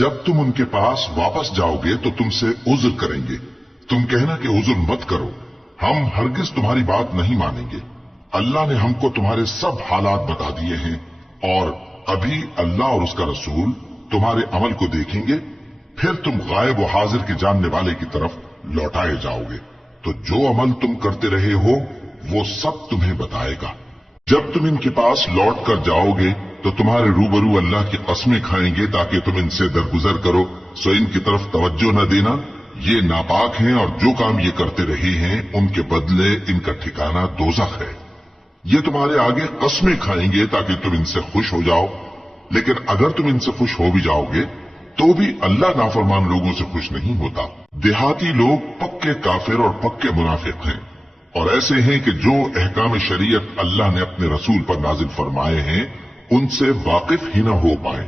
जब तुम उनके पास वापस जाओगे तो तुमसे उज़्र करेंगे। तुम कहना कि उज़्र मत करो, हम हरगिज तुम्हारी बात नहीं मानेंगे। अल्लाह ने हमको तुम्हारे सब हालात बता दिए हैं और अभी अल्लाह और उसका रसूल तुम्हारे अमल को देखेंगे, फिर तुम गायब व हाजिर के जानने वाले की तरफ लौटाए जाओगे। तो जो अमल तुम करते रहे हो वो सब तुम्हें बताएगा। जब तुम इनके पास लौट कर जाओगे तो तुम्हारे रूबरू अल्लाह की कसमें खाएंगे ताकि तुम इनसे दरगुजर करो, सो इनकी तरफ तवज्जो न देना, ये नापाक हैं और जो काम ये करते रहे हैं उनके बदले इनका ठिकाना दोज़ख है। ये तुम्हारे आगे कसमें खाएंगे ताकि तुम इनसे खुश हो जाओ, लेकिन अगर तुम इनसे खुश हो भी जाओगे तो भी अल्लाह नाफरमान लोगों से खुश नहीं होता। देहाती लोग पक्के काफिर और पक्के मुनाफिक हैं और ऐसे हैं कि जो अहकाम शरीयत अल्लाह ने अपने रसूल पर नाजिल फरमाए हैं उनसे वाकिफ ही न हो पाए।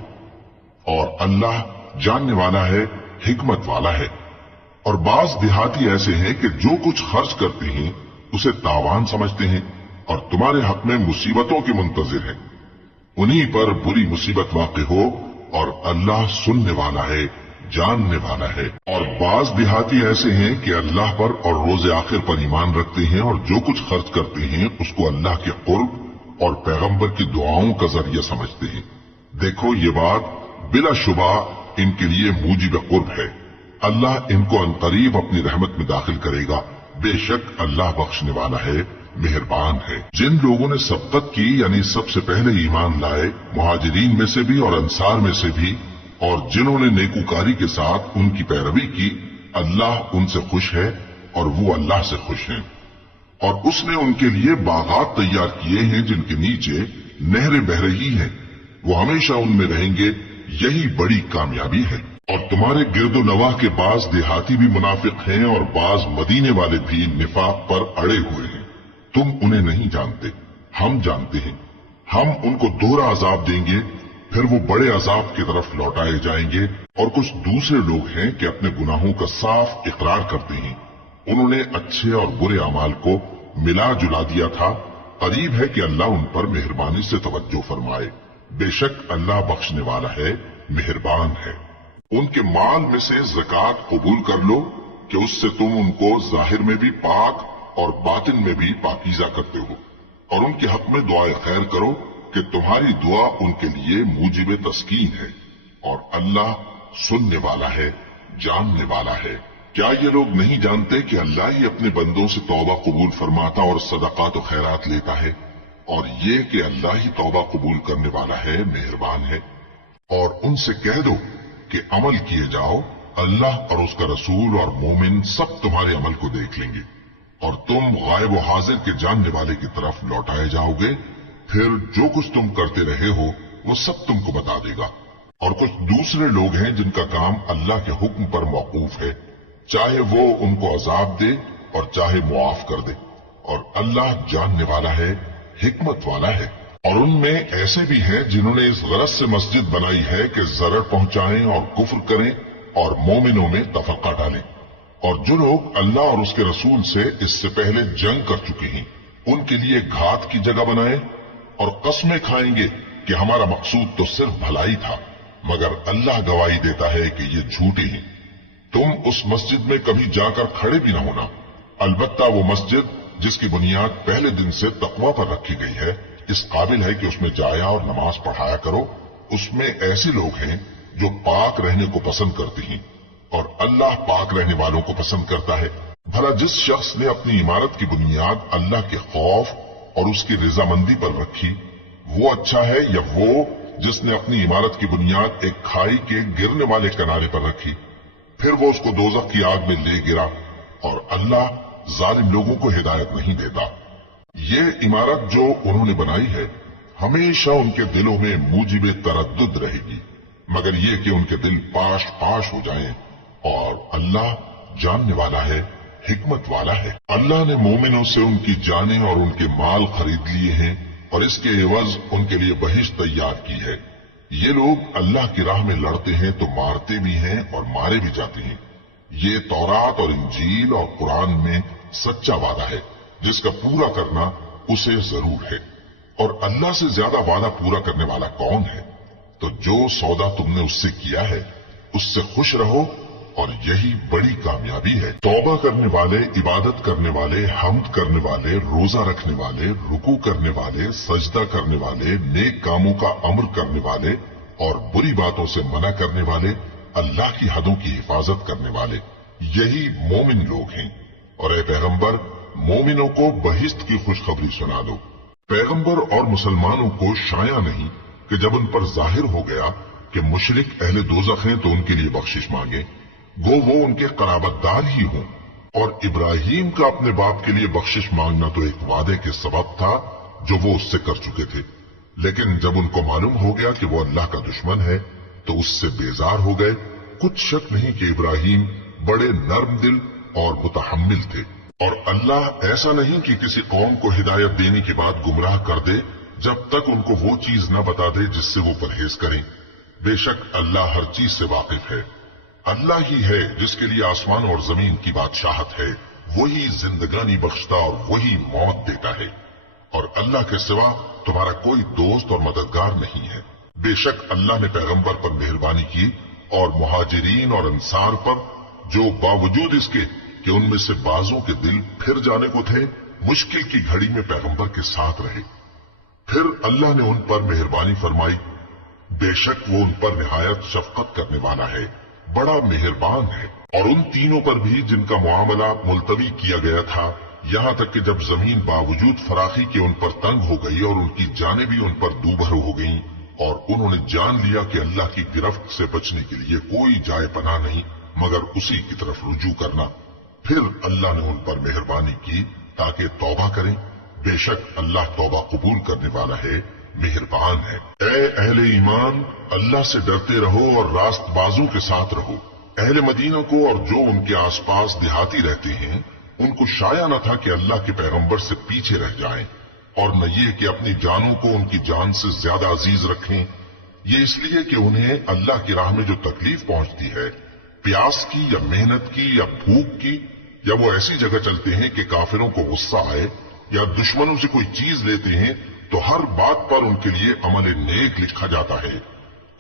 और अल्लाह जानने वाला है, हिकमत वाला है। और बाज देहाती ऐसे हैं कि जो कुछ खर्च करते हैं उसे तावान समझते हैं और तुम्हारे हक में मुसीबतों के मुंतजिर हैं। उन्हीं पर बुरी मुसीबत वाक़ई हो और अल्लाह सुनने वाला है, जानने वाला है। और बाज देहाती ऐसे हैं कि अल्लाह पर और रोज़े आखिर पर ईमान रखते हैं और जो कुछ खर्च करते हैं उसको अल्लाह के कुर्ब और पैगंबर की दुआओं का जरिया समझते हैं। देखो, ये बात बिलाशुबा इनके लिए मूजिब कुर्ब है। अल्लाह इनको अनकरीब अपनी रहमत में दाखिल करेगा। बेशक अल्लाह बख्शने वाला है, मेहरबान है। जिन लोगों ने सबकत की यानी सबसे पहले ईमान लाए, मुहाजिरीन में से भी और अंसार में से भी, और जिन्होंने नेकूकारी के साथ उनकी पैरवी की, अल्लाह उनसे खुश है और वो अल्लाह से खुश हैं। और उसने उनके लिए बागात तैयार किए हैं जिनके नीचे नहरें बह रही हैं, वो हमेशा उनमें रहेंगे। यही बड़ी कामयाबी है। और तुम्हारे गिरदो नवाह के बाज देहाती भी मुनाफिक हैं और बाज मदीने वाले भी निफाक पर अड़े हुए हैं। तुम उन्हें नहीं जानते, हम जानते हैं। हम उनको दोहरा अजाब देंगे, फिर वो बड़े अजाब की तरफ लौटाए जाएंगे। और कुछ दूसरे लोग हैं कि अपने गुनाहों का साफ इकरार करते हैं। उन्होंने अच्छे और बुरे अमाल को मिला जुला दिया था। करीब है कि अल्लाह उन पर मेहरबानी से तवज्जो फरमाए। बेशक अल्लाह बख्शने वाला है, मेहरबान है। उनके माल में से ज़कात कबूल कर लो कि उससे तुम उनको जाहिर में भी पाक और बातिन में भी पाकीज़ा करते हो। और उनके हक में दुआए खैर करो कि तुम्हारी दुआ उनके लिए मूजिब तस्कीन है। और अल्लाह सुनने वाला है, जानने वाला है। क्या ये लोग नहीं जानते कि अल्लाह ही अपने बंदों से तौबा कबूल फरमाता और सदकात और खैरात लेता है, और ये कि अल्लाह ही तौबा कबूल करने वाला है, मेहरबान है। और उनसे कह दो कि अमल किए जाओ, अल्लाह और उसका रसूल और मोमिन सब तुम्हारे अमल को देख लेंगे और तुम गायब व हाजिर के जानने वाले की तरफ लौटाए जाओगे। फिर जो कुछ तुम करते रहे हो वो सब तुमको बता देगा। और कुछ दूसरे लोग हैं जिनका काम अल्लाह के हुक्म पर मौकूफ है, चाहे वो उनको अजाब दे और चाहे मुआफ कर दे। और अल्लाह जानने वाला है, हिकमत वाला है। और उनमें ऐसे भी हैं जिन्होंने इस गरज से मस्जिद बनाई है कि जरर पहुंचाएं और कुफ्र करें और मोमिनों में तफक्का डालें। और जो लोग अल्लाह और उसके रसूल से इससे पहले जंग कर चुके हैं उनके लिए घात की जगह बनाएं और कस्में खाएंगे कि हमारा मकसूद तो सिर्फ भलाई था, मगर अल्लाह गवाही देता है कि ये झूठे हैं। तुम उस मस्जिद में कभी जाकर खड़े भी न होना, अलबत्ता वो मस्जिद जिसकी बुनियाद पहले दिन से तकवा पर रखी गई है इस काबिल है कि उसमें जाया और नमाज पढ़ाया करो। उसमें ऐसे लोग हैं जो पाक रहने को पसंद करते हैं और अल्लाह पाक रहने वालों को पसंद करता है। भला जिस शख्स ने अपनी इमारत की बुनियाद अल्लाह के खौफ और उसकी रजामंदी पर रखी वो अच्छा है, या वो जिसने अपनी इमारत की बुनियाद एक खाई के गिरने वाले किनारे पर रखी, फिर वो उसको दोज़ख की आग में ले गिरा। और अल्लाह जालिम लोगों को हिदायत नहीं देता। ये इमारत जो उन्होंने बनाई है हमेशा उनके दिलों में मूजिब तरद्दुद रहेगी, मगर ये कि उनके दिल पाश पाश हो जाएं। और अल्लाह जानने वाला है, हिकमत वाला है। अल्लाह ने मोमिनों से उनकी जानें और उनके माल खरीद लिए हैं और इसके एवज उनके लिए बहिश्त तैयार की है। ये लोग अल्लाह की राह में लड़ते हैं तो मारते भी हैं और मारे भी जाते हैं। ये तौरात और इंजील और कुरान में सच्चा वादा है जिसका पूरा करना उसे जरूर है। और अल्लाह से ज्यादा वादा पूरा करने वाला कौन है? तो जो सौदा तुमने उससे किया है उससे खुश रहो और यही बड़ी कामयाबी है। तौबा करने वाले, इबादत करने वाले, हम्द करने वाले, रोजा रखने वाले, रुकू करने वाले, सजदा करने वाले, नेक कामों का अमर करने वाले और बुरी बातों से मना करने वाले, अल्लाह की हदों की हिफाजत करने वाले, यही मोमिन लोग हैं। और ए पैगंबर, मोमिनों को बहिश्त की खुशखबरी सुना दो। पैगंबर और मुसलमानों को शाया नहीं कि जब उन पर जाहिर हो गया कि मुशरिक अहले दोज़ख हैं तो उनके लिए बख्शिश मांगे, गो वो उनके कराबतदार ही हों। और इब्राहिम का अपने बाप के लिए बख्शिश मांगना तो एक वादे के सबब था जो वो उससे कर चुके थे, लेकिन जब उनको मालूम हो गया कि वो अल्लाह का दुश्मन है तो उससे बेजार हो गए। कुछ शक नहीं कि इब्राहिम बड़े नर्म दिल और मुतहम्मिल थे। और अल्लाह ऐसा नहीं कि किसी कौम को हिदायत देने के बाद गुमराह कर दे जब तक उनको वो चीज न बता दे जिससे वो परहेज करें। बेशक अल्लाह हर चीज से वाकिफ है। अल्लाह ही है जिसके लिए आसमान और जमीन की बादशाहत है, वही जिंदगानी बख्शता और वही मौत देता है। और अल्लाह के सिवा तुम्हारा कोई दोस्त और मददगार नहीं है। बेशक अल्लाह ने पैगंबर पर मेहरबानी की और मुहाजिरीन और अंसार पर, जो बावजूद इसके कि उनमें से बाजों के दिल फिर जाने को थे, मुश्किल की घड़ी में पैगंबर के साथ रहे। फिर अल्लाह ने उन पर मेहरबानी फरमाई। बेशक वो उन पर निहायत शफकत करने वाला है, बड़ा मेहरबान है। और उन तीनों पर भी जिनका मामला मुलतवी किया गया था, यहां तक कि जब जमीन बावजूद फराखी के उन पर तंग हो गई और उनकी जानें भी उन पर दूभर हो गईं और उन्होंने जान लिया कि अल्लाह की गिरफ्त से बचने के लिए कोई जाए पनाह नहीं मगर उसी की तरफ रुजू करना, फिर अल्लाह ने उन पर मेहरबानी की ताकि तौबा करें। बेशक अल्लाह तौबा कबूल करने वाला है, मेहरबान है। ए अहले ईमान, अल्लाह से डरते रहो और रास्तबाजों के साथ रहो। अहले मदीना को और जो उनके आसपास देहाती रहते हैं, उनको शाया न था कि अल्लाह के पैगंबर से पीछे रह जाएं, और न ये कि अपनी जानों को उनकी जान से ज्यादा अजीज रखें। ये इसलिए कि उन्हें अल्लाह की राह में जो तकलीफ पहुंचती है, प्यास की या मेहनत की या भूख की, या वो ऐसी जगह चलते हैं कि काफिरों को गुस्सा आए या दुश्मनों से कोई चीज लेते हैं, तो हर बात पर उनके लिए अमल नेक लिखा जाता है।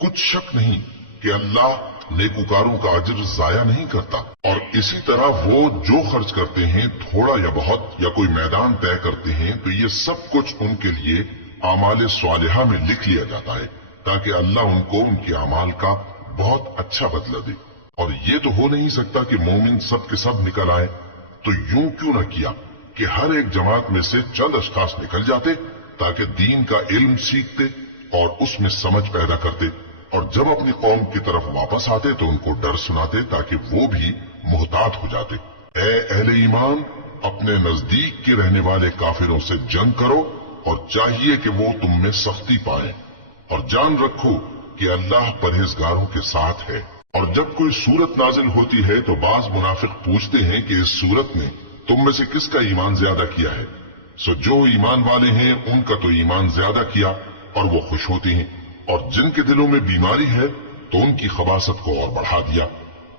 कुछ शक नहीं कि अल्लाह नेकुकारों का अज्र जाया नहीं करता। और इसी तरह वो जो खर्च करते हैं, थोड़ा या बहुत, या कोई मैदान तय करते हैं, तो ये सब कुछ उनके लिए आमाल स्वालिहा में लिख लिया जाता है ताकि अल्लाह उनको उनके अमाल का बहुत अच्छा बदला दे। और ये तो हो नहीं सकता कि मोमिन सब के सब निकल आए, तो यूं क्यों न किया कि हर एक जमात में से चंद अशखास निकल जाते ताकि दीन का इल्म सीखते और उसमें समझ पैदा करते, और जब अपनी कौम की तरफ वापस आते तो उनको डर सुनाते ताकि वो भी मुहतात हो जाते। ए अहले ईमान, अपने नजदीक के रहने वाले काफिरों से जंग करो और चाहिए कि वो तुम में सख्ती पाएं, और जान रखो कि अल्लाह परहेजगारों के साथ है। और जब कोई सूरत नाजिल होती है तो बाज मुनाफिक पूछते हैं कि इस सूरत ने तुम में से किसका ईमान ज्यादा किया है। सो जो ईमान वाले हैं उनका तो ईमान ज्यादा किया और वो खुश होते हैं, और जिनके दिलों में बीमारी है तो उनकी खबासत को और बढ़ा दिया,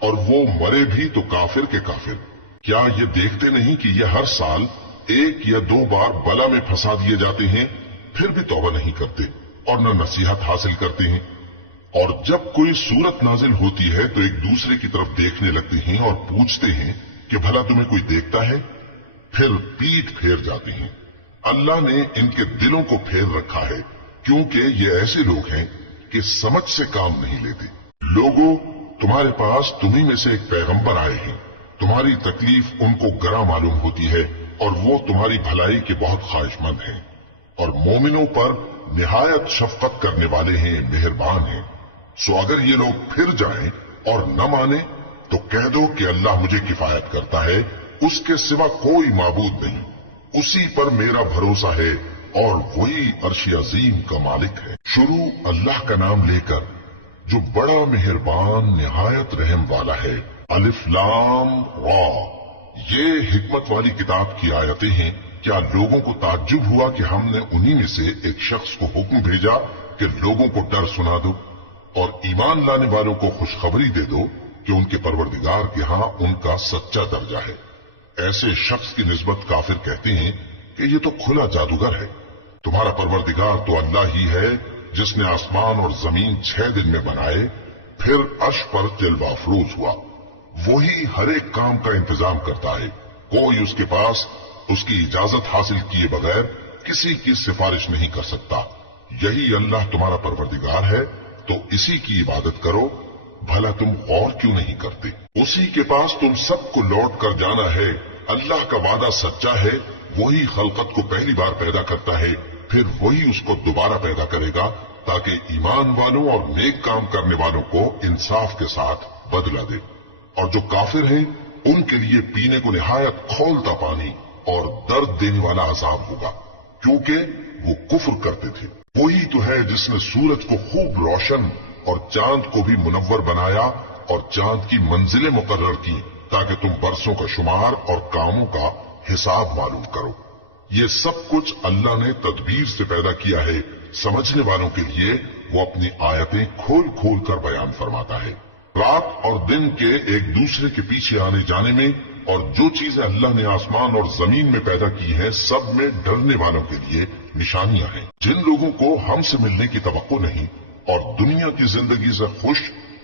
और वो मरे भी तो काफिर के काफिर। क्या ये देखते नहीं कि ये हर साल 1 या 2 बार बला में फंसा दिए जाते हैं, फिर भी तौबा नहीं करते और न नसीहत हासिल करते हैं। और जब कोई सूरत नाजिल होती है तो एक दूसरे की तरफ देखने लगते हैं और पूछते हैं कि भला तुम्हें कोई देखता है, फिर पीठ फेर जाते हैं। अल्लाह ने इनके दिलों को फेर रखा है क्योंकि ये ऐसे लोग हैं कि समझ से काम नहीं लेते। लोगों, तुम्हारे पास तुम्ही में से एक पैगंबर आए हैं, तुम्हारी तकलीफ उनको गरा मालूम होती है और वो तुम्हारी भलाई के बहुत ख्वाहिशमंद हैं, और मोमिनों पर निहायत शफकत करने वाले हैं, मेहरबान हैं। सो अगर ये लोग फिर जाएं और न माने तो कह दो कि अल्लाह मुझे किफायत करता है, उसके सिवा कोई माबूद नहीं, उसी पर मेरा भरोसा है और वही अर्श अजीम का मालिक है। शुरू अल्लाह का नाम लेकर जो बड़ा मेहरबान निहायत रहम वाला है। अलिफ लाम रा, ये हिकमत वाली किताब की आयतें हैं। क्या लोगों को ताज्जुब हुआ कि हमने उन्हीं में से एक शख्स को हुक्म भेजा कि लोगों को डर सुना दो और ईमान लाने वालों को खुशखबरी दे दो कि उनके परवरदिगार के यहां उनका सच्चा दर्जा है। ऐसे शख्स की निस्बत काफिर कहते हैं कि ये तो खुला जादूगर है। तुम्हारा परवरदिगार तो अल्लाह ही है जिसने आसमान और जमीन 6 दिन में बनाए, फिर अर्श पर जलवा अफरोज हुआ। वही हर एक काम का इंतजाम करता है, कोई उसके पास उसकी इजाजत हासिल किए बगैर किसी की सिफारिश नहीं कर सकता। यही अल्लाह तुम्हारा परवरदिगार है, तो इसी की इबादत करो। भला तुम गौर क्यों नहीं करते? उसी के पास तुम सबको लौट कर जाना है। अल्लाह का वादा सच्चा है। वही खलकत को पहली बार पैदा करता है, फिर वही उसको दोबारा पैदा करेगा, ताकि ईमान वालों और नेक काम करने वालों को इंसाफ के साथ बदला दे। और जो काफिर हैं, उनके लिए पीने को निहायत खौलता पानी और दर्द देने वाला अजाब होगा, क्योंकि वो कुफ्र करते थे। वही तो है जिसने सूरज को खूब रोशन और चांद को भी मुनव्वर बनाया और चांद की मंजिलें मुकर्रर की, ताकि तुम बरसों का शुमार और कामों का हिसाब मालूम करो। ये सब कुछ अल्लाह ने तदबीर से पैदा किया है। समझने वालों के लिए वो अपनी आयतें खोल खोल कर बयान फरमाता है। रात और दिन के एक दूसरे के पीछे आने जाने में और जो चीजें अल्लाह ने आसमान और जमीन में पैदा की हैं, सब में डरने वालों के लिए निशानियां हैं। जिन लोगों को हमसे मिलने की तवक्को नहीं और दुनिया की जिंदगी से खुश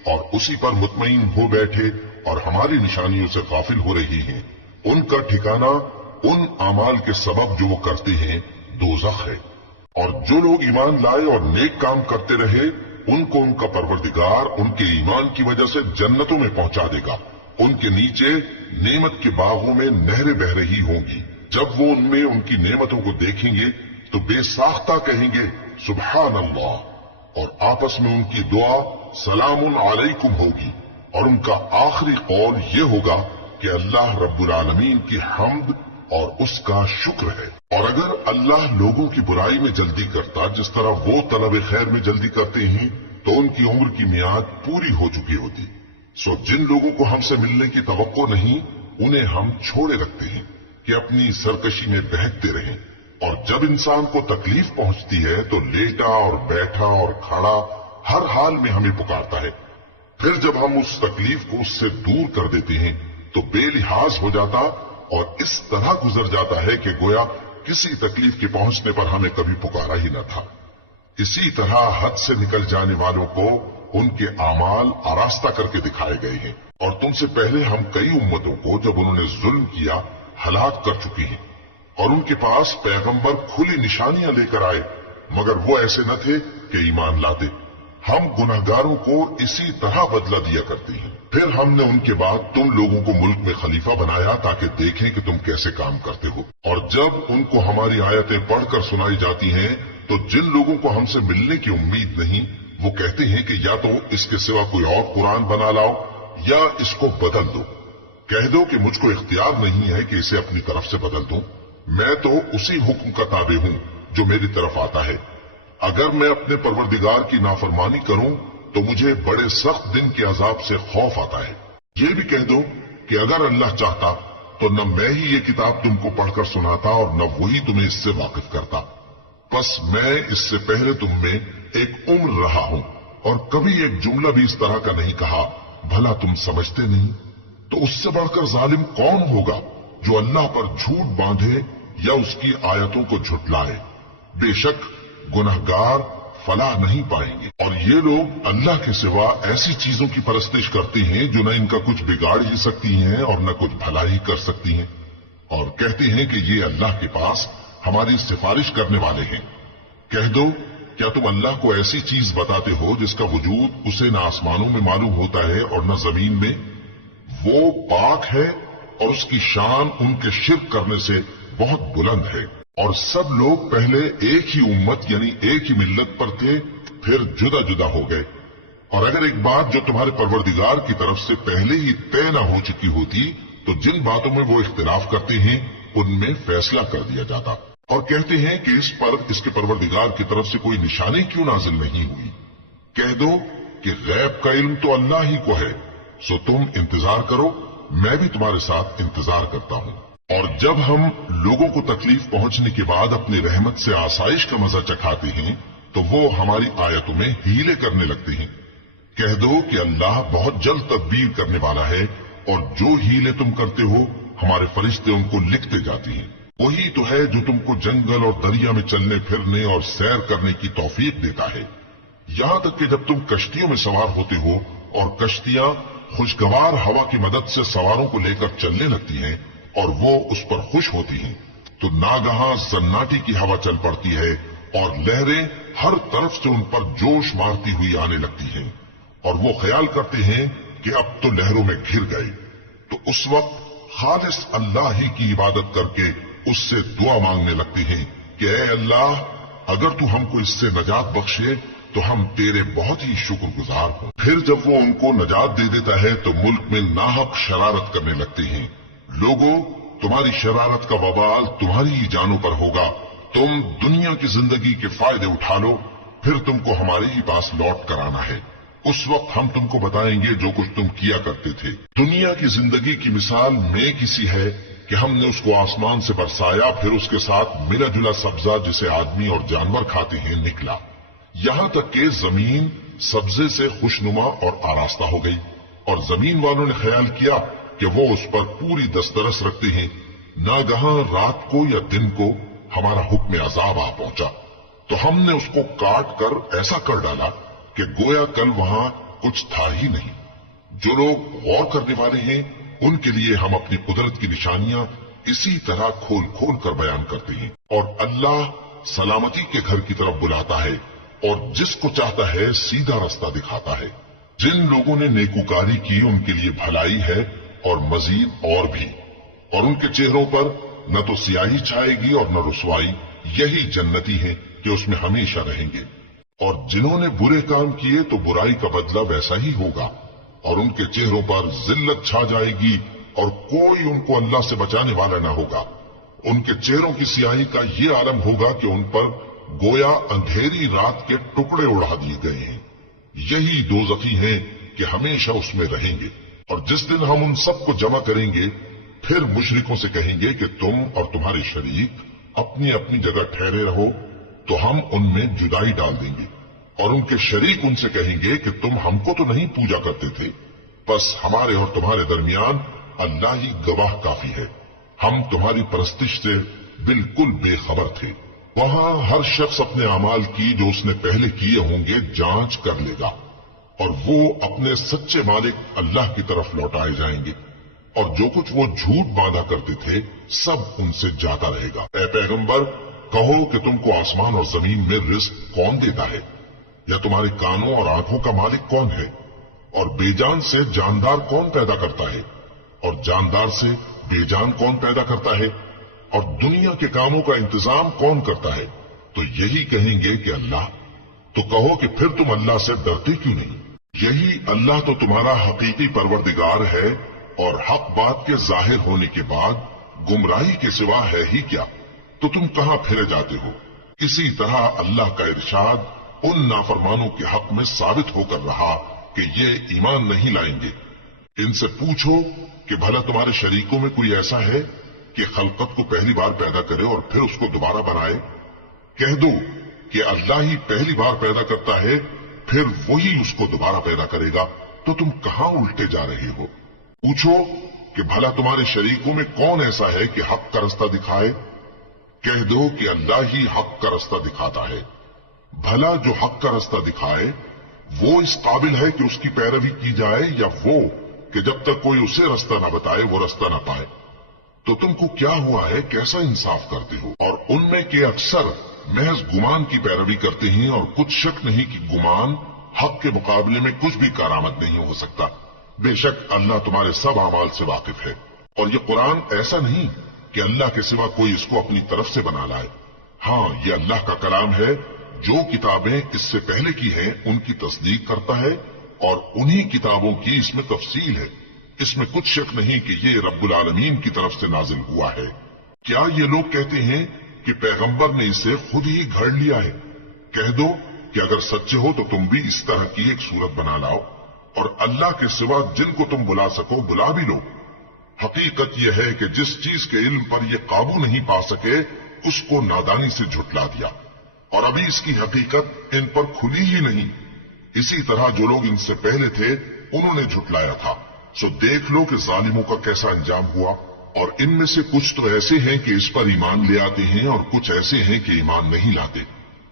और उसी पर मुतमईन हो बैठे और हमारी निशानियों से गाफिल हो रही हैं, उनका ठिकाना उन अमाल के सबब जो वो करते हैं दोज़ख है। और जो लोग ईमान लाए और नेक काम करते रहे, उनको उनका परवरदिगार उनके ईमान की वजह से जन्नतों में पहुंचा देगा। उनके नीचे नेमत के बागों में नहरें बह रही होंगी। जब वो उनमें उनकी नेमतों को देखेंगे तो बेसाख्ता कहेंगे सुभान अल्लाह, और आपस में उनकी दुआ सलामुन अलैकुम होगी। और उनका आखिरी कौल ये होगा कि अल्लाह रब्बुल आलमीन की हम्द और उसका शुक्र है। और अगर अल्लाह लोगों की बुराई में जल्दी करता जिस तरह वो तलब खैर में जल्दी करते हैं, तो उनकी उम्र की मियाद पूरी हो चुकी होती। सो जिन लोगों को हमसे मिलने की तवक्को नहीं, उन्हें हम छोड़े रखते हैं कि अपनी सरकशी में बहकते रहें। और जब इंसान को तकलीफ पहुंचती है तो लेटा और बैठा और खड़ा हर हाल में हमें पुकारता है। फिर जब हम उस तकलीफ को उससे दूर कर देते हैं तो बेलिहाज हो जाता और इस तरह गुजर जाता है कि गोया किसी तकलीफ के पहुंचने पर हमें कभी पुकारा ही न था। इसी तरह हद से निकल जाने वालों को उनके आमाल आरास्ता करके दिखाए गए हैं। और तुमसे पहले हम कई उम्मतों को जब उन्होंने जुल्म किया हलाक कर चुकी हैं। और उनके पास पैगंबर खुली निशानियां लेकर आए, मगर वो ऐसे न थे कि ईमान लाते। हम गुनहगारों को इसी तरह बदला दिया करते हैं। फिर हमने उनके बाद तुम लोगों को मुल्क में खलीफा बनाया ताकि देखें कि तुम कैसे काम करते हो। और जब उनको हमारी आयतें पढ़कर सुनाई जाती हैं तो जिन लोगों को हमसे मिलने की उम्मीद नहीं, वो कहते हैं कि या तो इसके सिवा कोई और कुरान बना लाओ या इसको बदल दो। कह दो कि मुझको इख्तियार नहीं है कि इसे अपनी तरफ से बदल दूं। मैं तो उसी हुक्म का ताबे हूं जो मेरी तरफ आता है। अगर मैं अपने परवरदिगार की नाफरमानी करूं तो मुझे बड़े सख्त दिन के अजाब से खौफ आता है। ये भी कह दो कि अगर अल्लाह चाहता तो न मैं ही ये किताब तुमको पढ़कर सुनाता और न वही तुम्हें इससे वाकिफ करता। बस मैं इससे पहले तुम में एक उम्र रहा हूं और कभी एक जुमला भी इस तरह का नहीं कहा। भला तुम समझते नहीं? तो उससे बढ़कर जालिम कौन होगा जो अल्लाह पर झूठ बांधे या उसकी आयतों को झुटलाए। बेशक गुनहगार फलाह नहीं पाएंगे। और ये लोग अल्लाह के सिवा ऐसी चीजों की परस्तिश करते हैं जो न इनका कुछ बिगाड़ ही सकती हैं और न कुछ भला ही कर सकती हैं। और कहते हैं कि ये अल्लाह के पास हमारी सिफारिश करने वाले हैं। कह दो, क्या तुम अल्लाह को ऐसी चीज बताते हो जिसका वजूद उसे न आसमानों में मालूम होता है और न जमीन में? वो पाक है और उसकी शान उनके शिर्क करने से बहुत बुलंद है। और सब लोग पहले एक ही उम्मत यानी एक ही मिल्लत पर थे, फिर जुदा जुदा हो गए। और अगर एक बात जो तुम्हारे परवरदिगार की तरफ से पहले ही तय न हो चुकी होती तो जिन बातों में वो इख्तिलाफ करते हैं उनमें फैसला कर दिया जाता। और कहते हैं कि इस पर इसके परवरदिगार की तरफ से कोई निशानी क्यों नाजिल नहीं हुई। कह दो कि गैब का इल्म तो अल्लाह ही को है, सो तुम इंतजार करो, मैं भी तुम्हारे साथ इंतजार करता हूं। और जब हम लोगों को तकलीफ पहुंचने के बाद अपनी रहमत से आसाइश का मजा चखाते हैं तो वो हमारी आयतों में हीले करने लगते हैं। कह दो कि अल्लाह बहुत जल्द तदबीर करने वाला है और जो हीले तुम करते हो हमारे फरिश्ते उनको लिखते जाते हैं। वही तो है जो तुमको जंगल और दरिया में चलने फिरने और सैर करने की तौफीक देता है। यहां तक कि जब तुम कश्तियों में सवार होते हो اور کشتیاں خوشگوار ہوا کی مدد سے سواروں کو لے کر چلنے لگتی ہیں اور وہ اس پر خوش ہوتی ہیں تو ناگہاں زناٹی کی ہوا چل پڑتی ہے اور لہریں ہر طرف سے ان پر جوش مارتی ہوئی آنے لگتی ہیں اور وہ خیال کرتے ہیں کہ اب تو لہروں میں گھر گئے، تو اس وقت خالص اللہ ہی کی عبادت کر کے اس سے دعا مانگنے لگتے ہیں کہ اے اللہ، اگر تو ہم کو اس سے نجات بخشے تو ہم تیرے بہت ہی شکر گزار ہوں۔ پھر جب وہ ان کو نجات دے دیتا ہے تو ملک میں ناحق شرارت کرنے لگتے ہیں۔ لوگوں، تمہاری شرارت کا وبال تمہاری ہی جانوں پر ہوگا، تم دنیا کی زندگی کے فائدے اٹھا لو، پھر تم کو ہمارے ہی پاس لوٹ کر آنا ہے، اس وقت ہم تم کو بتائیں گے جو کچھ تم کیا کرتے تھے۔ دنیا کی زندگی کی مثال میں کسی ہے کہ ہم نے اس کو آسمان سے برسایا، پھر اس کے ساتھ ملا جلا سبزہ جسے آدمی اور جانور کھاتے ہیں نکلا، یہاں تک کہ زمین سبزے سے خوشنما اور آراستہ ہو گئی، اور زمین والوں نے خیال کیا کہ وہ اس پر پوری دسترس رکھتے ہیں۔ ناگہاں رات کو یا دن کو ہمارا حکم عذاب آ پہنچا تو ہم نے اس کو کاٹ کر ایسا کر ڈالا کہ گویا کل وہاں کچھ تھا ہی نہیں۔ جو لوگ غور کرنے والے ہیں ان کے لیے ہم اپنی قدرت کی نشانیاں اسی طرح کھول کھول کر بیان کرتے ہیں، اور اللہ سلامتی کے گھر کی طرف بلاتا ہے اور جس کو چاہتا ہے سیدھا رستہ دکھاتا ہے۔ جن لوگوں نے نیکوکاری کی ان کے لیے بھلائی ہے اور مزید اور بھی، اور ان کے چہروں پر نہ تو سیاہی چھائے گی اور نہ رسوائی، یہی جنتی ہیں کہ اس میں ہمیشہ رہیں گے۔ اور جنہوں نے برے کام کیے تو برائی کا بدلہ ویسا ہی ہوگا، اور ان کے چہروں پر ذلت چھا جائے گی اور کوئی ان کو اللہ سے بچانے والا نہ ہوگا۔ ان کے چہروں کی سیاہی کا یہ عالم ہوگا کہ ان پر گویا اندھیری رات کے ٹکڑے اڑا دیے گئے ہیں۔ یہی دوزخی ہیں کہ ہمیشہ اس میں رہیں گے۔ اور جس دن ہم ان سب کو جمع کریں گے پھر مشرکوں سے کہیں گے کہ تم اور تمہارے شریک اپنی اپنی جگہ ٹھہرے رہو تو ہم ان میں جدائی ڈال دیں گے، اور ان کے شریک ان سے کہیں گے کہ تم ہم کو تو نہیں پوجا کرتے تھے، بس ہمارے اور تمہارے درمیان اللہ ہی گواہ کافی ہے، ہم تمہاری پرستش سے بالکل بے خبر تھے۔ وہاں ہر شخص اپنے اعمال کی جو اس نے پہلے کیے ہوں گے جانچ کر لے گا، اور وہ اپنے سچے مالک اللہ کی طرف لوٹائے جائیں گے، اور جو کچھ وہ جھوٹ باندھا کرتے تھے سب ان سے جاتا رہے گا۔ اے پیغمبر، کہو کہ تم کو آسمان اور زمین میں رزق کون دیتا ہے، یا تمہارے کانوں اور آنکھوں کا مالک کون ہے، اور بے جان سے جاندار کون پیدا کرتا ہے، اور جاندار سے بے جان کون پیدا کرتا ہے، اور دنیا کے کاموں کا انتظام کون کرتا ہے؟ تو یہی کہیں گے کہ اللہ۔ تو کہو کہ پھر تم اللہ سے ڈرتے کیوں نہیں؟ یہی اللہ تو تمہارا حقیقی پروردگار ہے، اور حق بات کے ظاہر ہونے کے بعد گمراہی کے سوا ہے ہی کیا؟ تو تم کہاں پھرے جاتے ہو؟ اسی طرح اللہ کا ارشاد ان نافرمانوں کے حق میں ثابت ہو کر رہا کہ یہ ایمان نہیں لائیں گے۔ ان سے پوچھو کہ بھلا تمہارے شریکوں میں کوئی ایسا ہے کہ خلقت کو پہلی بار پیدا کرے اور پھر اس کو دوبارہ بنائے؟ کہہ دو کہ اللہ ہی پہلی بار پیدا کرتا ہے، پھر وہی اس کو دوبارہ پیدا کرے گا، تو تم کہاں الٹے جا رہے ہو؟ پوچھو کہ بھلا تمہارے شریکوں میں کون ایسا ہے کہ حق کا رستہ دکھائے؟ کہہ دو کہ اللہ ہی حق کا رستہ دکھاتا ہے۔ بھلا جو حق کا رستہ دکھائے وہ اس قابل ہے کہ اس کی پیروی کی جائے، یا وہ کہ جب تک کوئی اسے رستہ نہ بتائے وہ رستہ نہ پائے؟ تو تم کو کیا ہوا ہے، کیسا انصاف کرتے ہو؟ اور ان میں کے اکثر محض گمان کی پیروی کرتے ہیں، اور کچھ شک نہیں کہ گمان حق کے مقابلے میں کچھ بھی کارآمد نہیں ہو سکتا۔ بے شک اللہ تمہارے سب اعمال سے واقف ہے، اور یہ قرآن ایسا نہیں کہ اللہ کے سوا کوئی اس کو اپنی طرف سے بنا لائے۔ ہاں، یہ اللہ کا کلام ہے، جو کتابیں اس سے پہلے کی ہیں ان کی تصدیق کرتا ہے، اور انہی کتابوں کی اس میں تفصیل ہے۔ اس میں کچھ شک نہیں کہ یہ رب العالمین کی طرف سے نازل ہوا ہے۔ کیا یہ لوگ کہتے ہیں کہ پیغمبر نے اسے خود ہی گھڑ لیا ہے؟ کہہ دو کہ اگر سچے ہو تو تم بھی اس طرح کی ایک صورت بنا لاؤ، اور اللہ کے سوا جن کو تم بلا سکو بلا بھی لو۔ حقیقت یہ ہے کہ جس چیز کے علم پر یہ قابو نہیں پا سکے اس کو نادانی سے جھٹلا دیا، اور ابھی اس کی حقیقت ان پر کھلی ہی نہیں۔ اسی طرح جو لوگ ان سے پہلے تھے انہوں نے جھٹلایا تھا، سو دیکھ لو کہ ظالموں کا کیسا انجام ہوا۔ اور ان میں سے کچھ تو ایسے ہیں کہ اس پر ایمان لے آتے ہیں، اور کچھ ایسے ہیں کہ ایمان نہیں لاتے،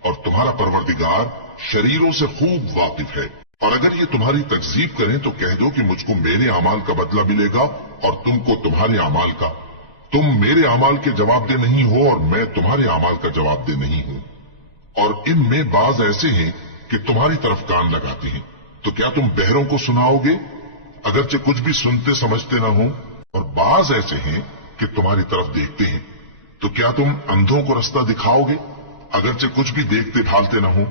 اور تمہارا پروردگار شریروں سے خوب واقف ہے۔ اور اگر یہ تمہاری تکذیب کریں تو کہہ دو کہ مجھ کو میرے اعمال کا بدلہ ملے گا اور تم کو تمہارے اعمال کا. تم میرے اعمال کے جواب دہ نہیں ہو اور میں تمہارے اعمال کا جواب دہ نہیں ہوں. اور ان میں بعض ایسے ہیں کہ تمہاری طرف کان لگاتے ہیں. تو کیا تم بہروں کو سناؤ گے اگرچہ کچھ بھی سنتے سمجھتے نہ ہوں؟ اور بعض ایسے ہیں کہ تمہاری طرف دیکھتے ہیں. تو کیا تم اندھوں کو رستہ دکھاؤ گے اگرچہ کچھ بھی دیکھتے بھالتے نہ ہوں؟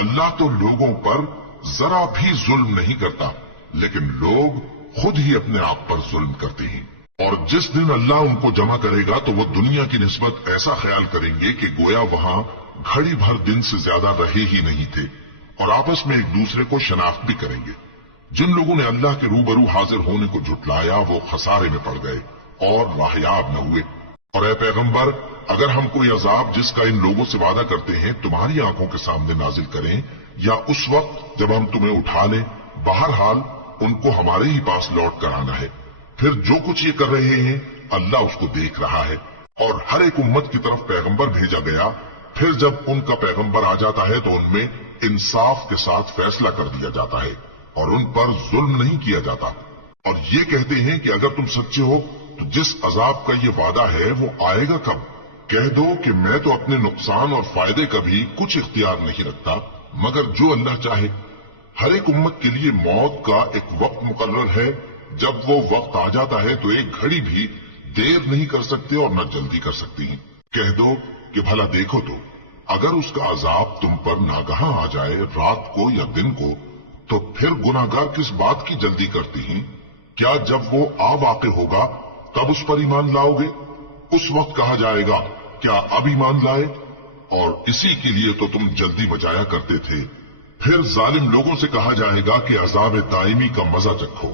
اللہ تو لوگوں پر ذرا بھی ظلم نہیں کرتا، لیکن لوگ خود ہی اپنے آپ پر ظلم کرتے ہیں. اور جس دن اللہ ان کو جمع کرے گا تو وہ دنیا کی نسبت ایسا خیال کریں گے کہ گویا وہاں گھڑی بھر دن سے زیادہ رہے ہی نہیں تھے، اور آپس میں ایک دوسرے کو شناخت بھی کریں گے. جن لوگوں نے اللہ کے روبرو حاضر ہونے کو جھٹلایا وہ خسارے میں پڑ گئے اور راہیاب نہ ہوئے. اور اے پیغمبر، اگر ہم کوئی عذاب جس کا ان لوگوں سے وعدہ کرتے ہیں تمہاری آنکھوں کے سامنے نازل کریں یا اس وقت جب ہم تمہیں اٹھا لیں، بہرحال ان کو ہمارے ہی پاس لوٹ کر آنا ہے. پھر جو کچھ یہ کر رہے ہیں اللہ اس کو دیکھ رہا ہے. اور ہر ایک امت کی طرف پیغمبر بھیجا گیا، پھر جب ان کا پیغمبر آ جاتا ہے تو ان میں انصاف کے ساتھ فیصلہ کر دیا جاتا ہے اور ان پر ظلم نہیں کیا جاتا. اور یہ کہتے ہیں کہ اگر تم سچے ہو تو جس عذاب کا یہ وعدہ ہے وہ آئے گا کب؟ کہہ دو کہ میں تو اپنے نقصان اور فائدے کا بھی کچھ اختیار نہیں رکھتا مگر جو اللہ چاہے. ہر ایک امت کے لیے موت کا ایک وقت مقرر ہے. جب وہ وقت آ جاتا ہے تو ایک گھڑی بھی دیر نہیں کر سکتے اور نہ جلدی کر سکتی ہیں. کہہ دو کہ بھلا دیکھو تو اگر اس کا عذاب تم پر ناگہاں آ جائے رات کو یا دن کو تو پھر گناہگار کس بات کی جلدی کرتی ہیں؟ کیا جب وہ آ واقع ہوگا تب اس پر ایمان لاؤ گے؟ اس وقت کہا جائے گا کیا اب ایمان لائے؟ اور اسی کے لیے تو تم جلدی مچایا کرتے تھے. پھر ظالم لوگوں سے کہا جائے گا کہ عذاب دائمی کا مزہ چکھو،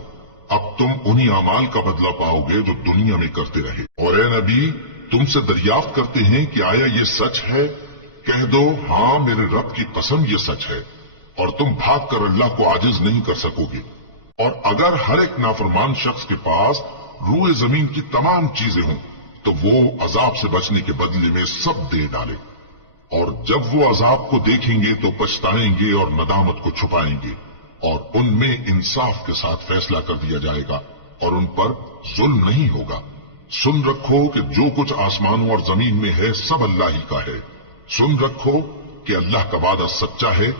اب تم انہی اعمال کا بدلہ پاؤ گے جو دنیا میں کرتے رہے. اور اے نبی، تم سے دریافت کرتے ہیں کہ آیا یہ سچ ہے؟ کہہ دو ہاں میرے رب کی قسم یہ سچ ہے. اور تم بھاگ کر اللہ کو عاجز نہیں کر سکو گے. اور اگر ہر ایک نافرمان شخص کے پاس روئے زمین کی تمام چیزیں ہوں تو وہ عذاب سے بچنے کے بدلے میں سب دے ڈالے. اور جب وہ عذاب کو دیکھیں گے تو پچھتائیں گے اور ندامت کو چھپائیں گے، اور ان میں انصاف کے ساتھ فیصلہ کر دیا جائے گا اور ان پر ظلم نہیں ہوگا. سن رکھو کہ جو کچھ آسمانوں اور زمین میں ہے سب اللہ ہی کا ہے. سن رکھو کہ اللہ کا وعدہ سچا ہے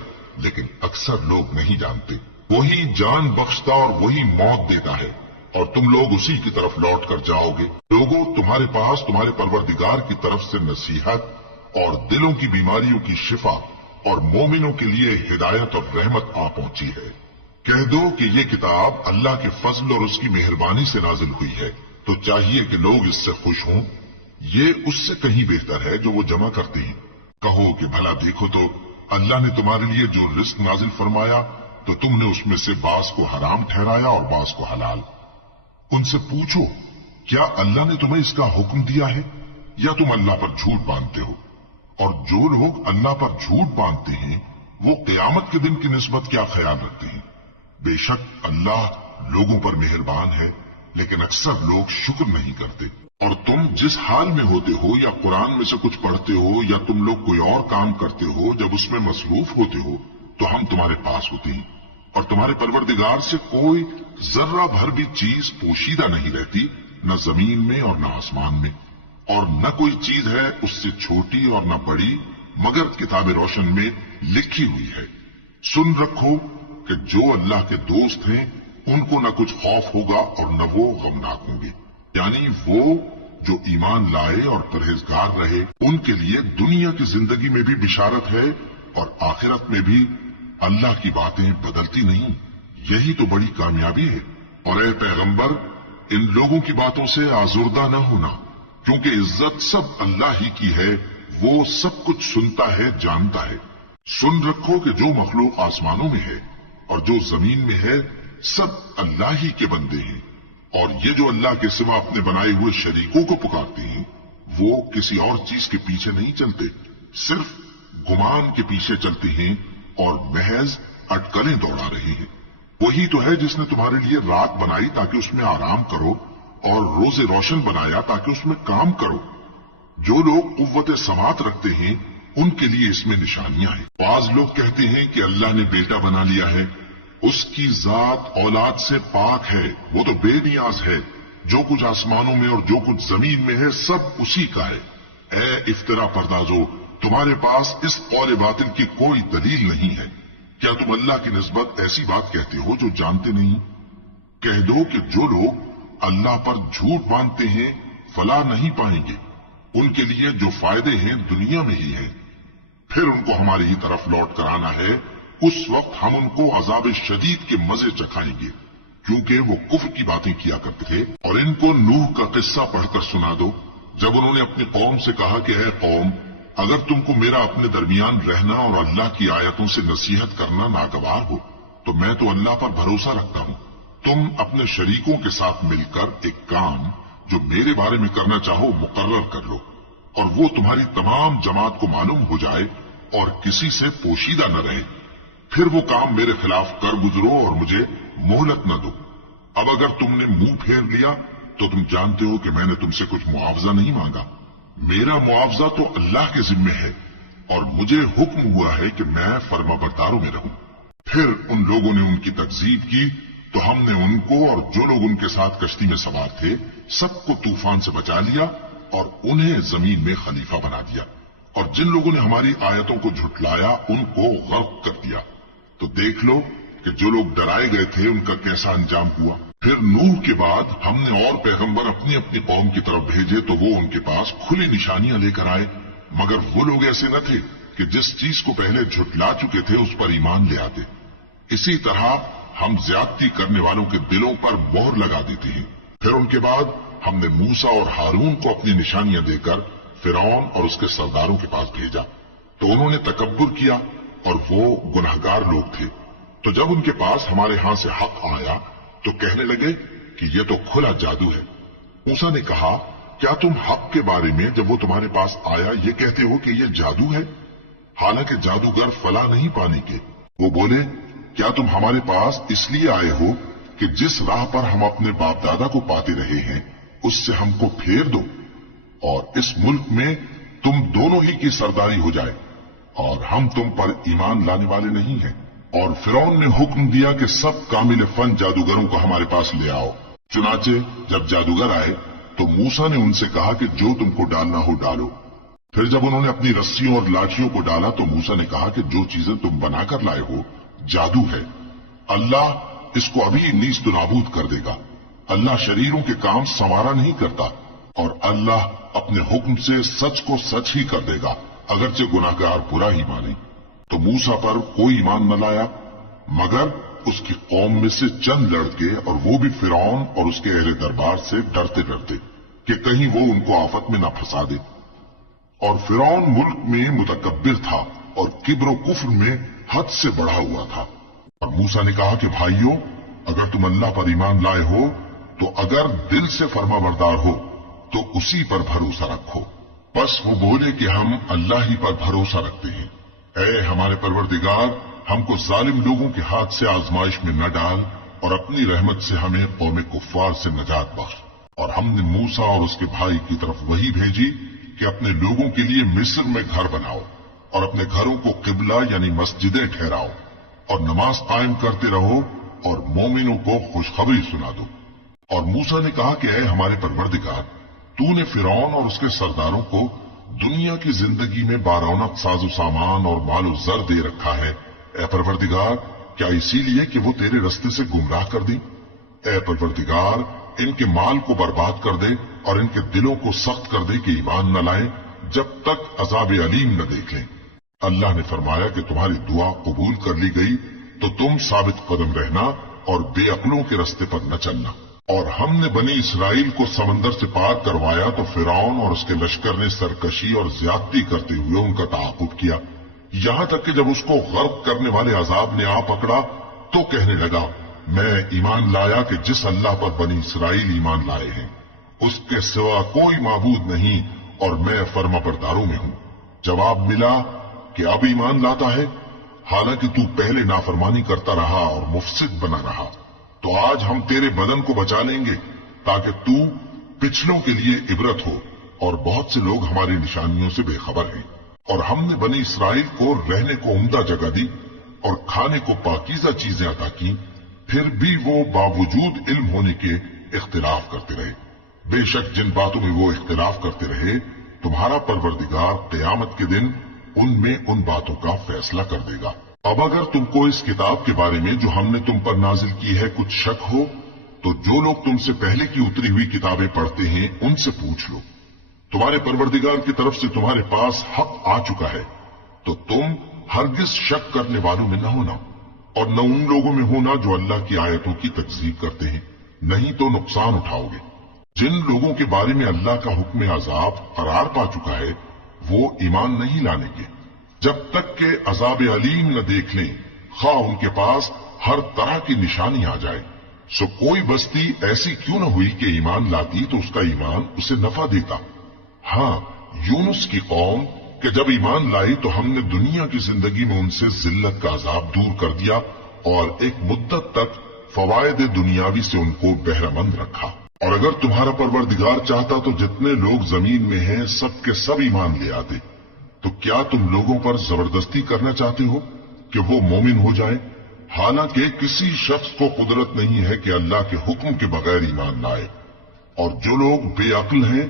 لیکن اکثر لوگ نہیں جانتے. وہی جان بخشتا اور وہی موت دیتا ہے اور تم لوگ اسی کی طرف لوٹ کر جاؤ گے. لوگوں، تمہارے پاس تمہارے پروردگار کی طرف سے نصیحت اور دلوں کی بیماریوں کی شفا اور مومنوں کے لیے ہدایت اور رحمت آ پہنچی ہے. کہہ دو کہ یہ کتاب اللہ کے فضل اور اس کی مہربانی سے نازل ہوئی ہے تو چاہیے کہ لوگ اس سے خوش ہوں. یہ اس سے کہیں بہتر ہے جو وہ جمع کرتے ہیں. کہو کہ بھلا دیکھو تو اللہ نے تمہارے لیے جو رزق نازل فرمایا تو تم نے اس میں سے بعض کو حرام ٹھہرایا اور بعض کو حلال. ان سے پوچھو کیا اللہ نے تمہیں اس کا حکم دیا ہے یا تم اللہ پر جھوٹ باندھتے ہو؟ اور جو لوگ اللہ پر جھوٹ باندھتے ہیں وہ قیامت کے دن کی نسبت کیا خیال رکھتے ہیں؟ بے شک اللہ لوگوں پر مہربان ہے لیکن اکثر لوگ شکر نہیں کرتے. اور تم جس حال میں ہوتے ہو یا قرآن میں سے کچھ پڑھتے ہو یا تم لوگ کوئی اور کام کرتے ہو جب اس میں مصروف ہوتے ہو تو ہم تمہارے پاس ہوتے ہیں. اور تمہارے پروردگار سے کوئی ذرہ بھر بھی چیز پوشیدہ نہیں رہتی، نہ زمین میں اور نہ آسمان میں، اور نہ کوئی چیز ہے اس سے چھوٹی اور نہ بڑی مگر کتاب روشن میں لکھی ہوئی ہے. سن رکھو کہ جو اللہ کے دوست ہیں ان کو نہ کچھ خوف ہوگا اور نہ وہ غمناک ہوں گے. یعنی وہ جو ایمان لائے اور پرہیزگار رہے ان کے لیے دنیا کی زندگی میں بھی بشارت ہے اور آخرت میں بھی. اللہ کی باتیں بدلتی نہیں، یہی تو بڑی کامیابی ہے. اور اے پیغمبر، ان لوگوں کی باتوں سے آزردہ نہ ہونا کیونکہ عزت سب اللہ ہی کی ہے، وہ سب کچھ سنتا ہے، جانتا ہے. سن رکھو کہ جو مخلوق آسمانوں میں ہے اور جو زمین میں ہے سب اللہ ہی کے بندے ہیں. اور یہ جو اللہ کے سوا اپنے بنائے ہوئے شریکوں کو پکارتے ہیں وہ کسی اور چیز کے پیچھے نہیں چلتے، صرف گمان کے پیچھے چلتے ہیں اور محض اٹکلیں دوڑا رہے ہیں. وہی تو ہے جس نے تمہارے لیے رات بنائی تاکہ اس میں آرام کرو اور روز روشن بنایا تاکہ اس میں کام کرو. جو لوگ قوت سماعت رکھتے ہیں ان کے لیے اس میں نشانیاں ہیں. بعض لوگ کہتے ہیں کہ اللہ نے بیٹا بنا لیا ہے اس کی ذات اولاد سے پاک ہے، وہ تو بے نیاز ہے، جو کچھ آسمانوں میں اور جو کچھ زمین میں ہے سب اسی کا ہے۔ اے افترا پردازو، تمہارے پاس اس قول باطل کی کوئی دلیل نہیں ہے۔ کیا تم اللہ کی نسبت ایسی بات کہتے ہو جو جانتے نہیں؟ کہہ دو کہ جو لوگ اللہ پر جھوٹ باندھتے ہیں فلاح نہیں پائیں گے، ان کے لیے جو فائدے ہیں دنیا میں ہی ہیں، پھر ان کو ہماری ہی طرف لوٹ کر آنا ہے، اس وقت ہم ان کو عذاب شدید کے مزے چکھائیں گے، کیونکہ وہ کفر کی باتیں کیا کرتے تھے۔ اور ان کو نوح کا قصہ پڑھ کر سنا دو، جب انہوں نے اپنی قوم سے کہا کہ اے قوم، اگر تم کو میرا اپنے درمیان رہنا اور اللہ کی آیتوں سے نصیحت کرنا ناگوار ہو تو میں تو اللہ پر بھروسہ رکھتا ہوں، تم اپنے شریکوں کے ساتھ مل کر ایک کام جو میرے بارے میں کرنا چاہو مقرر کر لو، اور وہ تمہاری تمام جماعت کو معلوم ہو جائے اور کسی سے پوشیدہ نہ رہے، پھر وہ کام میرے خلاف کر گزرو اور مجھے مہلت نہ دو۔ اب اگر تم نے منہ پھیر لیا تو تم جانتے ہو کہ میں نے تم سے کچھ معاوضہ نہیں مانگا، میرا معاوضہ تو اللہ کے ذمے ہے، اور مجھے حکم ہوا ہے کہ میں فرما برداروں میں رہوں۔ پھر ان لوگوں نے ان کی تکذیب کی تو ہم نے ان کو اور جو لوگ ان کے ساتھ کشتی میں سوار تھے سب کو طوفان سے بچا لیا اور انہیں زمین میں خلیفہ بنا دیا، اور جن لوگوں نے ہماری آیتوں کو جھٹلایا ان کو غرق کر دیا۔ تو دیکھ لو کہ جو لوگ ڈرائے گئے تھے ان کا کیسا انجام ہوا۔ پھر نوح کے بعد ہم نے اور پیغمبر اپنی اپنی قوم کی طرف بھیجے تو وہ ان کے پاس کھلی نشانیاں لے کر آئے، مگر وہ لوگ ایسے نہ تھے کہ جس چیز کو پہلے جھٹلا چکے تھے اس پر ایمان لے آتے۔ اسی طرح ہم زیادتی کرنے والوں کے دلوں پر مہر لگا دیتے ہیں۔ پھر ان کے بعد ہم نے موسیٰ اور ہارون کو اپنی نشانیاں دے کر فرعون اور اس کے سرداروں کے پاس بھیجا، تو انہوں نے تکبر کیا اور وہ گناہگار لوگ تھے۔ تو جب ان کے پاس ہمارے ہاں سے حق آیا تو کہنے لگے کہ یہ تو کھلا جادو ہے۔ موسیٰ نے کہا، کیا تم حق کے بارے میں جب وہ تمہارے پاس آیا یہ کہتے ہو کہ یہ جادو ہے، حالانکہ جادوگر فلاح نہیں پانے کے؟ وہ بولے، کیا تم ہمارے پاس اس لیے آئے ہو کہ جس راہ پر ہم اپنے باپ دادا کو پاتے رہے ہیں اس سے ہم کو پھیر دو، اور اس ملک میں تم دونوں ہی کی سرداری ہو جائے، اور ہم تم پر ایمان لانے والے نہیں ہیں؟ اور فرعون نے حکم دیا کہ سب کامل فن جادوگروں کو ہمارے پاس لے آؤ۔ چنانچہ جب جادوگر آئے تو موسیٰ نے ان سے کہا کہ جو تم کو ڈالنا ہو ڈالو۔ پھر جب انہوں نے اپنی رسیوں اور لاٹھیوں کو ڈالا تو موسیٰ نے کہا کہ جو چیزیں تم بنا کر لائے ہو جادو ہے، اللہ اس کو ابھی نیست و نابود کر دے گا۔ اللہ شریروں کے کام سنوارا نہیں کرتا، اور اللہ اپنے حکم سے سچ کو سچ ہی کر دے گا، اگرچہ گناہگار برا ہی مانے۔ تو موسیٰ پر کوئی ایمان نہ لایا مگر اس کی قوم میں سے چند لڑکے، اور وہ بھی فرعون اور اس کے اہل دربار سے ڈرتے ڈرتے کہ کہیں وہ ان کو آفت میں نہ پھنسا دے۔ اور فرعون ملک میں متکبر تھا اور کبر و کفر میں حد سے بڑھا ہوا تھا۔ اور موسیٰ نے کہا کہ بھائیو، اگر تم اللہ پر ایمان لائے ہو تو اگر دل سے فرما بردار ہو تو اسی پر بھروسہ رکھو۔ بس وہ بولے کہ ہم اللہ ہی پر بھروسہ رکھتے ہیں۔ اے ہمارے پروردگار، ہم کو ظالم لوگوں کے ہاتھ سے آزمائش میں نہ ڈال، اور اپنی رحمت سے ہمیں قوم کفار سے نجات بخش۔ اور ہم نے موسیٰ اور اس کے بھائی کی طرف وحی بھیجی کہ اپنے لوگوں کے لیے مصر میں گھر بناؤ، اور اپنے گھروں کو قبلہ یعنی مسجدیں ٹھہراؤ، اور نماز قائم کرتے رہو، اور مومنوں کو خوشخبری سنا دو۔ اور موسیٰ نے کہا کہ اے ہمارے پروردگار، تو نے فرعون اور اس کے سرداروں کو دنیا کی زندگی میں بارونق ساز و سامان اور مال و زر دے رکھا ہے، اے پروردگار کیا اسی لیے کہ وہ تیرے رستے سے گمراہ کر دیں؟ اے پروردگار ان کے مال کو برباد کر دے اور ان کے دلوں کو سخت کر دے کہ ایمان نہ لائیں جب تک عذاب علیم نہ دیکھ لیں۔ اللہ نے فرمایا کہ تمہاری دعا قبول کر لی گئی تو تم ثابت قدم رہنا اور بے عقلوں کے رستے پر نہ چلنا۔ اور ہم نے بنی اسرائیل کو سمندر سے پار کروایا تو فرعون اور اس کے لشکر نے سرکشی اور زیادتی کرتے ہوئے ان کا تعاقب کیا، یہاں تک کہ جب اس کو غرق کرنے والے عذاب نے آ پکڑا تو کہنے لگا، میں ایمان لایا کہ جس اللہ پر بنی اسرائیل ایمان لائے ہیں اس کے سوا کوئی معبود نہیں، اور میں فرما برداروں میں ہوں۔ جواب ملا کہ اب ایمان لاتا ہے، حالانکہ تو پہلے نافرمانی کرتا رہا اور مفسد بنا رہا، تو آج ہم تیرے بدن کو بچا لیں گے تاکہ تو پچھلوں کے لیے عبرت ہو، اور بہت سے لوگ ہماری نشانیوں سے بے خبر ہیں۔ اور ہم نے بنی اسرائیل کو رہنے کو عمدہ جگہ دی، और खाने को पाकीज़ा चीजें अता की, फिर भी वो बावजूद इल्म होने के इख्तिलाफ करते रहे। बेशक जिन बातों में वो इख्तिलाफ करते रहे, तुम्हारा परवरदिगार क़यामत के दिन उनमें उन बातों का फैसला कर देगा। अब अगर तुमको इस किताब के बारे में जो हमने तुम पर नाजिल की है कुछ शक हो, तो जो लोग तुमसे पहले की उतरी हुई किताबें पढ़ते हैं उनसे पूछ लो। तुम्हारे परवरदिगार की तरफ से तुम्हारे पास हक आ चुका है, तो तुम हरगिज शक करने वालों में न होना, और न उन लोगों में होना जो अल्लाह की आयतों की तकज़ीब करते हैं, नहीं तो नुकसान उठाओगे। जिन लोगों के बारे में अल्लाह का हुक्म अजाब करार पा चुका है, वो ईमान नहीं लानेंगे जब तक के अजाब अलीम न देख लें, खा उनके पास हर तरह की निशानी आ जाए। सो कोई बस्ती ऐसी क्यों न हुई कि ईमान लाती तो उसका ईमान उसे नफा देता। हाँ, यूनुस की कौम कि जब ईमान लाई तो हमने दुनिया की जिंदगी में उनसे जिल्लत का अजाब दूर कर दिया और एक मुद्दत तक फवायद दुनियावी से उनको बहरामंद रखा। और अगर तुम्हारा परवरदिगार चाहता तो जितने लोग जमीन में हैं सब के सब ईमान ले आते। तो क्या तुम लोगों पर जबरदस्ती करना चाहते हो कि वो मोमिन हो जाए? हालांकि किसी शख्स को कुदरत नहीं है कि अल्लाह के हुक्म के बगैर ईमान लाए। और जो लोग बेअक्ल हैं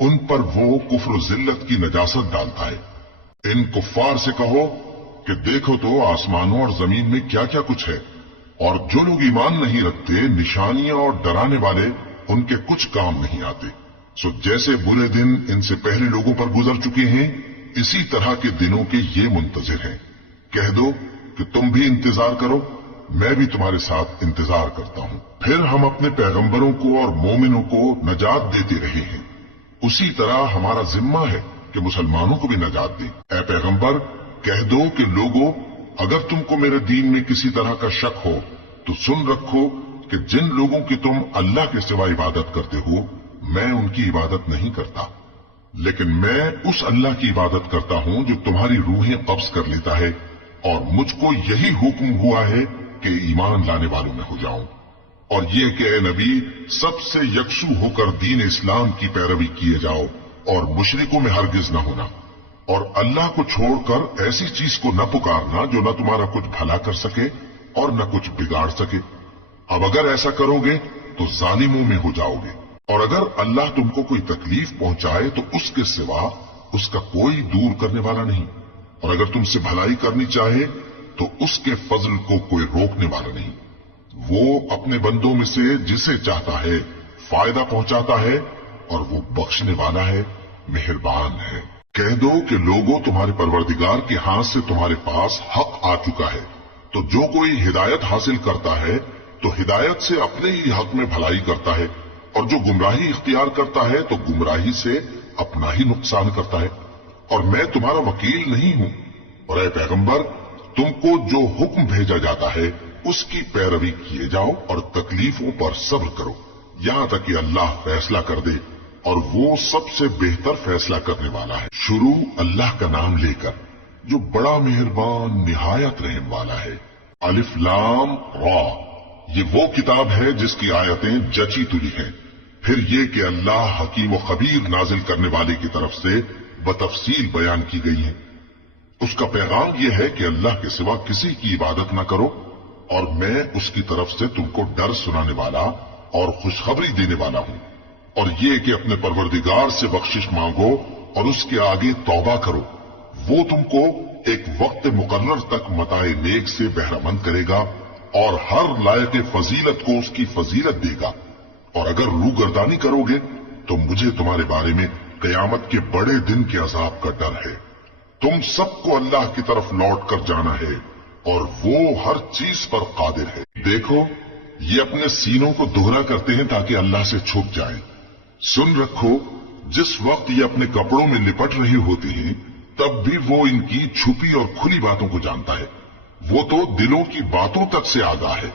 उन पर वो कुफ्र जिल्लत की नजासत डालता है। इन कुफ्फार से कहो कि देखो तो आसमानों और जमीन में क्या क्या कुछ है, और जो लोग ईमान नहीं रखते निशानियां और डराने वाले उनके कुछ काम नहीं आते। सो जैसे बुरे दिन इनसे पहले लोगों पर गुजर चुके हैं, इसी तरह के दिनों के ये मुंतजिर हैं। कह दो कि तुम भी इंतजार करो, मैं भी तुम्हारे साथ इंतजार करता हूं। फिर हम अपने पैगंबरों को और मोमिनों को नजात देते रहे हैं। उसी तरह हमारा जिम्मा है कि मुसलमानों को भी नजात दें। ऐ पैगंबर, कह दो कि लोगों, अगर तुमको मेरे दीन में किसी तरह का शक हो तो सुन रखो कि जिन लोगों की तुम अल्लाह के सिवा इबादत करते हो, मैं उनकी इबादत नहीं करता, लेकिन मैं उस अल्लाह की इबादत करता हूं जो तुम्हारी रूहें कब्ज कर लेता है, और मुझको यही हुक्म हुआ है कि ईमान लाने वालों में हो जाऊं। और ये कि ए नबी, सबसे यकसू होकर दीन इस्लाम की पैरवी किए जाओ और मुशरिकों में हरगिज न होना, और अल्लाह को छोड़कर ऐसी चीज को न पुकारना जो न तुम्हारा कुछ भला कर सके और न कुछ बिगाड़ सके। अब अगर ऐसा करोगे तो जालिमों में हो जाओगे। और अगर अल्लाह तुमको कोई तकलीफ पहुंचाए तो उसके सिवा उसका कोई दूर करने वाला नहीं, और अगर तुमसे भलाई करनी चाहे तो उसके फजल को कोई रोकने वाला नहीं। वो अपने बंदों में से जिसे चाहता है फायदा पहुंचाता है, और वो बख्शने वाला है, मेहरबान है। कह दो कि लोगों, तुम्हारे परवरदिगार के हाथ से तुम्हारे पास हक आ चुका है, तो जो कोई हिदायत हासिल करता है तो हिदायत से अपने ही हक में भलाई करता है, और जो गुमराही इख्तियार करता है तो गुमराही से अपना ही नुकसान करता है। और मैं तुम्हारा वकील नहीं हूं। और ऐ पैगंबर, तुमको जो हुक्म भेजा जाता है उसकी पैरवी किए जाओ और तकलीफों पर सब्र करो, यहां तक कि अल्लाह फैसला कर दे, और वो सबसे बेहतर फैसला करने वाला है। शुरू अल्लाह का नाम लेकर जो बड़ा मेहरबान निहायत रहम वाला है। अलिफ लाम रा, ये वो किताब है जिसकी आयतें जची तुली हैं। फिर ये कि अल्लाह हकीम व खबीर नाजिल करने वाले की तरफ से बतफसील बयान की गई है। उसका पैगाम यह है कि अल्लाह के सिवा किसी की इबादत न करो, और मैं उसकी तरफ से तुमको डर सुनाने वाला और खुशखबरी देने वाला हूं। और ये कि अपने परवरदिगार से बख्शिश मांगो और उसके आगे तौबा करो। वो तुमको एक वक्त मुकर्रर तक मताए नेक से बहरामंद करेगा और हर लायक फजीलत को उसकी फजीलत देगा। और अगर रूगर्दानी करोगे तो मुझे तुम्हारे बारे में कयामत के बड़े दिन के अजाब का डर है। तुम सबको अल्लाह की तरफ लौट कर जाना है, और वो हर चीज पर कादिर है। देखो, ये अपने सीनों को दोहरा करते हैं ताकि अल्लाह से छुप जाएं। सुन रखो, जिस वक्त ये अपने कपड़ों में लिपट रहे होते हैं तब भी वो इनकी छुपी और खुली बातों को जानता है। वो तो दिलों की बातों तक से आगाह है।